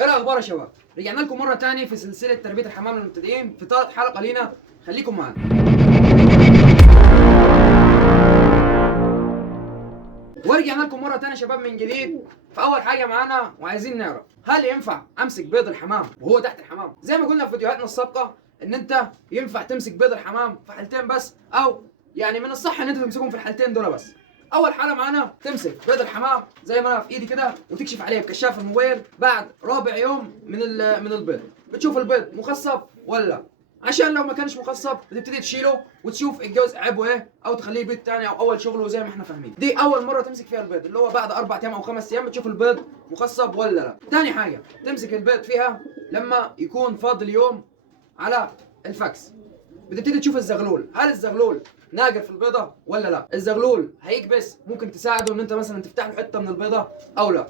ايه الاخبار يا شباب؟ رجعنا لكم مره تاني في سلسله تربيه الحمام للمبتدئين في ثالث حلقه لينا. خليكم معانا. ورجعنا لكم مره تانية يا شباب من جديد. فاول حاجه معانا وعايزين نعرف، هل ينفع امسك بيض الحمام وهو تحت الحمام؟ زي ما قلنا في فيديوهاتنا السابقه ان انت ينفع تمسك بيض الحمام في حالتين بس، او يعني من الصح ان انت تمسكهم في الحالتين دول بس. اول حاله معانا تمسك بيض الحمام زي ما انا في ايدي كده وتكشف عليه بكشاف الموبايل بعد رابع يوم من البيض. بتشوف البيض مخصب ولا، عشان لو ما كانش مخصب بتبتدي تشيله وتشوف الجوز عيبه ايه، او تخليه بيض تاني او اول شغله زي ما احنا فاهمين. دي اول مره تمسك فيها البيض، اللي هو بعد 4 ايام او 5 ايام بتشوف البيض مخصب ولا لا. تاني حاجه تمسك البيض فيها لما يكون فاضل يوم على الفكس. بتبتدي تشوف الزغلول، هل الزغلول ناجر في البيضه ولا لا؟ الزغلول هيكبس، ممكن تساعده ان انت مثلا تفتح له حته من البيضه او لا.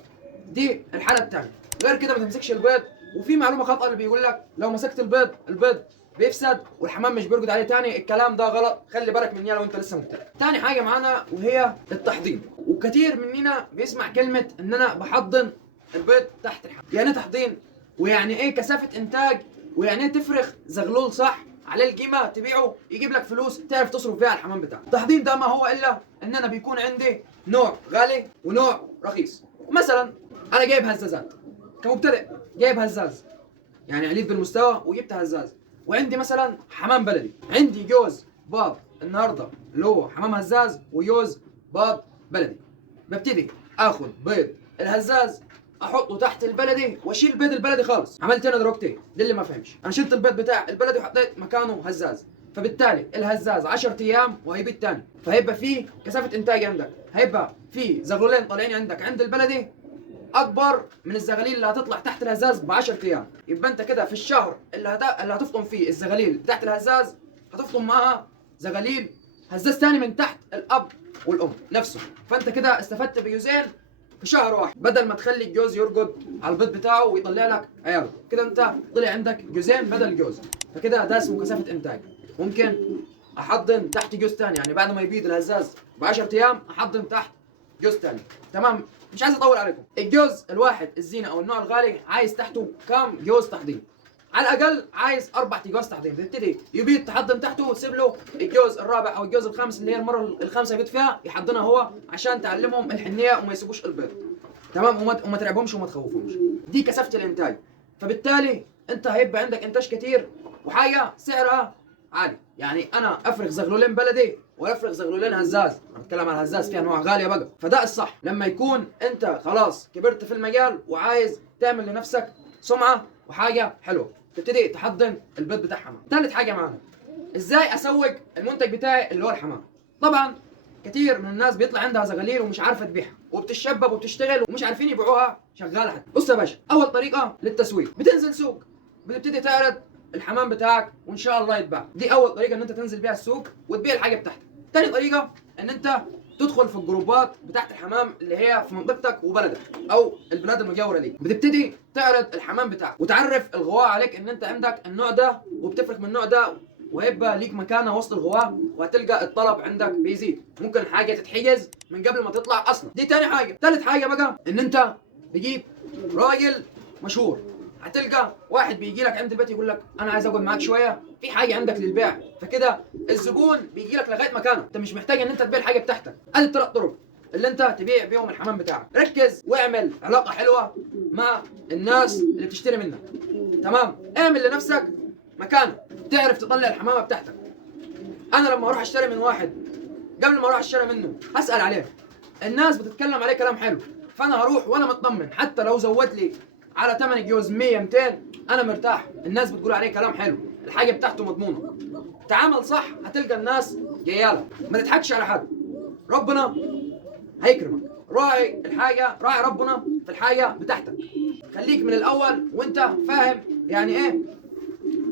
دي الحاله الثانيه. غير كده ما تمسكش البيض. وفي معلومه خاطئه اللي بيقول لك لو مسكت البيض بيفسد والحمام مش بيرقد عليه تاني. الكلام ده غلط، خلي بالك مني لو انت لسه مبتدئ. تاني حاجه معانا وهي التحضير. وكتير مننا بيسمع كلمه ان انا بحضن البيض تحت الحمام. يعني ايه تحضين؟ ويعني ايه كثافه انتاج؟ ويعني ايه تفرخ زغلول صح عليه القيمه تبيعه يجيب لك فلوس تعرف تصرف بيها على الحمام بتاعك. التحضير ده ما هو الا ان انا بيكون عندي نوع غالي ونوع رخيص. مثلا انا جايب هزازات كمبتدئ، جايب هزاز يعني عليت بالمستوى وجبت هزاز. وعندي مثلا حمام بلدي، عندي جوز باب النهارده اللي هو حمام هزاز وجوز باب بلدي. ببتدي اخد بيض الهزاز احطه تحت البلدي واشيل بيض البلدي خالص. عملت انا دلوقتي للي ما فهمش، انا شلت البيض بتاع البلدي وحطيت مكانه هزاز. فبالتالي الهزاز 10 ايام وهيبيض تاني، فهيبقى فيه كثافه انتاج عندك، هيبقى فيه زغلولين طالعين عندك عند البلدي اكبر من الزغاليل اللي هتطلع تحت الهزاز ب 10 ايام. يبقى انت كده في الشهر اللي هتفطم فيه الزغاليل تحت الهزاز هتفطم معاها زغاليل هزاز تاني من تحت الاب والام نفسه. فانت كده استفدت بجوزين في شهر واحد، بدل ما تخلي الجوز يرقد على البيض بتاعه ويطلع لك عياله. كده انت طلع عندك جوزين بدل جوز، فكده ده اسمه كثافه انتاج. ممكن احضن تحت جوز تاني، يعني بعد ما يبيض الهزاز ب 10 ايام احضن تحت جوز تاني. تمام، مش عايز اطول عليكم. الجوز الواحد الزينه او النوع الغالي عايز تحته كام جوز تحضير؟ على الاقل عايز 4 جوز تحضير. تبتدي يبيض تحضن تحته وتسيب له الجوز الرابع او الجوز الخامس اللي هي المره الخامسه يبيض فيها يحضنها هو، عشان تعلمهم الحنيه وما يسيبوش البيض. تمام، وما ترعبهمش وما تخوفهمش. دي كثافه الانتاج. فبالتالي انت هيبقى عندك انتاج كتير وحاجه سعرها عالي. يعني انا افرغ زغلولين بلدي ولا افرغ زغلولين هزاز؟ انا بتكلم عن الهزاز، فيها انواع غاليه بقى. فده الصح لما يكون انت خلاص كبرت في المجال وعايز تعمل لنفسك سمعه وحاجه حلوه، تبتدي تحضن البيض بتاعها. ثالث حاجه معانا، ازاي اسوق المنتج بتاعي اللي هو الحمام. طبعا كتير من الناس بيطلع عندها زغاليل ومش عارفه تبيعها وبتشبب وبتشتغل ومش عارفين يبيعوها شغاله حتى. بص يا باشا، اول طريقه للتسويق بتنزل سوق، بتبتدي تعرض الحمام بتاعك وان شاء الله يتباع. دي اول طريقه ان انت تنزل بيها السوق وتبيع الحاجه بتاعتك. تاني طريقه ان انت تدخل في الجروبات بتاعت الحمام اللي هي في منطقتك وبلدك او البلاد المجاوره ليك. بتبتدي تعرض الحمام بتاعك وتعرف الغواء عليك ان انت عندك النوع ده وبتفرق من النوع ده، وهيبقى ليك مكانه وسط الغواء وهتلقى الطلب عندك بيزيد. ممكن حاجه تتحجز من قبل ما تطلع اصلا. دي تاني حاجه. تالت حاجه بقى ان انت تجيب راجل مشهور. هتلقى واحد بيجي لك عند البيت يقول لك انا عايز اقعد معاك شويه في حاجه عندك للبيع، فكده الزبون بيجي لك لغايه مكانه. انت مش محتاج ان انت تبيع الحاجه بتاعتك. ادي الثلاث طرق اللي انت تبيع بيهم الحمام بتاعك. ركز واعمل علاقه حلوه مع الناس اللي بتشتري منك. تمام، اعمل لنفسك مكانه تعرف تطلع الحمامه بتاعتك. انا لما اروح اشتري من واحد، قبل ما اروح اشتري منه هسال عليه. الناس بتتكلم عليه كلام حلو، فانا هروح وانا مطمن. حتى لو زود لي على 8 جوز 100 200 انا مرتاح. الناس بتقول عليه كلام حلو، الحاجه بتاعته مضمونه. تعامل صح هتلقى الناس جايه. ما تضحكش على حد، ربنا هيكرمك. راعي الحاجه، راعي ربنا في الحاجه بتاعتك. خليك من الاول وانت فاهم يعني ايه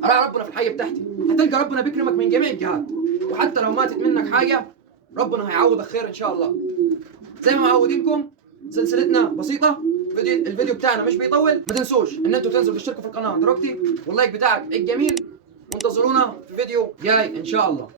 راعي ربنا في الحاجه بتاعتي. هتلقى ربنا بيكرمك من جميع الجهات، وحتى لو ماتت منك حاجه ربنا هيعوضك خير ان شاء الله. زي ما معودينكم سلسلتنا بسيطه، الفيديو بتاعنا مش بيطول. ما تنسوش ان انتوا تنزلوا تشتركوا في القناه دلوقتي واللايك بتاعك الجميل، وانتظرونا في فيديو جاي ان شاء الله.